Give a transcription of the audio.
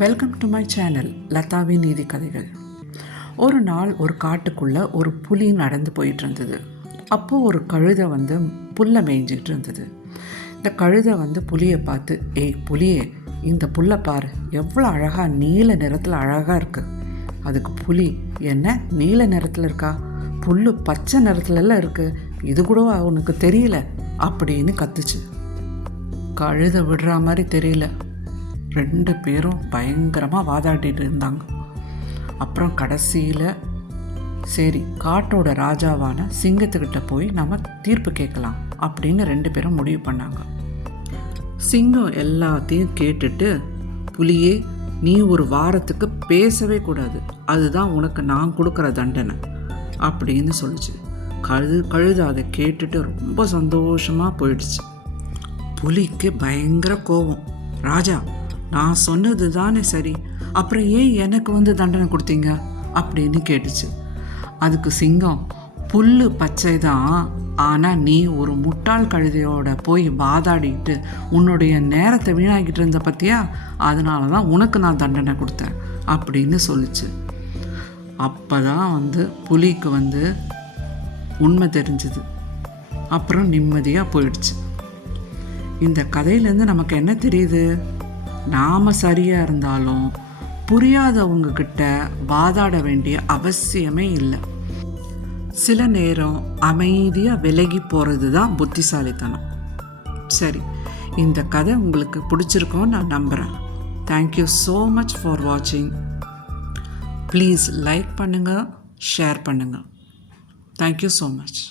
Welcome to my channel லதாவின் நீதி கதைகள். ஒரு நாள் ஒரு காட்டுக்குள்ளே ஒரு புலி நடந்து போயிட்டு இருந்தது. அப்போது ஒரு கழுதை புல்லை மேய்ஞ்சிக்கிட்டு இருந்தது. இந்த கழுதை புலியை பார்த்து, ஏய் புலியே, இந்த புல்லை பாரு, எவ்வளோ அழகாக நீல நிறத்தில் அழகாக இருக்குது. அதுக்கு புலி, என்ன நீல நிறத்தில் இருக்கா? புல் பச்சை நிறத்துலலாம் இருக்குது, இது கூட உனக்கு தெரியல அப்படின்னு கத்துச்சு. கழுதை விடுற மாதிரி தெரியல. ரெண்டு பேரும் பயங்கரமாக வாதாடிட்டு இருந்தாங்க. அப்புறம் கடைசியில் சரி, காட்டோட ராஜாவான சிங்கத்துக்கிட்ட போய் நம்ம தீர்ப்பு கேட்கலாம் அப்படின்னு ரெண்டு பேரும் முடிவு பண்ணாங்க. சிங்கம் எல்லாத்தையும் கேட்டுட்டு, புலியே, நீ ஒரு வாரத்துக்கு பேசவே கூடாது, அதுதான் உனக்கு நான் கொடுக்குற தண்டனை அப்படின்னு சொல்லிச்சு. கழுதை அதை கேட்டுட்டு ரொம்ப சந்தோஷமாக போயிடுச்சு. புலிக்கு பயங்கர கோபம். ராஜா, நான் சொன்னது தானே சரி, அப்புறம் ஏன் எனக்கு தண்டனை கொடுத்தீங்க அப்படின்னு கேட்டுச்சு. அதுக்கு சிங்கம், புல்லு பச்சை தான், ஆனால் நீ ஒரு முட்டாள் கழுதையோட போய் வாதாடிட்டு உன்னுடைய நேரத்தை வீணாக்கிட்டு இருந்த பற்றியா, அதனால தான் உனக்கு நான் தண்டனை கொடுத்தேன் அப்படின்னு சொல்லிச்சு. அப்போ தான் புலிக்கு உண்மை தெரிஞ்சுது. அப்புறம் நிம்மதியாக போயிடுச்சு. இந்த கதையிலேருந்து நமக்கு என்ன தெரியுது? நாம் சரியாக இருந்தாலும் புரியாதவங்கக்கிட்ட வாதாட வேண்டிய அவசியமே இல்லை. சில நேரம் அமைதியாக விலகி போகிறது தான் புத்திசாலித்தனம். சரி, இந்த கதை உங்களுக்கு பிடிச்சிருக்கோன்னு நான் நம்புகிறேன். தேங்க்யூ ஸோ மச் ஃபார் வாட்சிங். ப்ளீஸ் லைக் பண்ணுங்கள், ஷேர் பண்ணுங்கள். Thank you so much.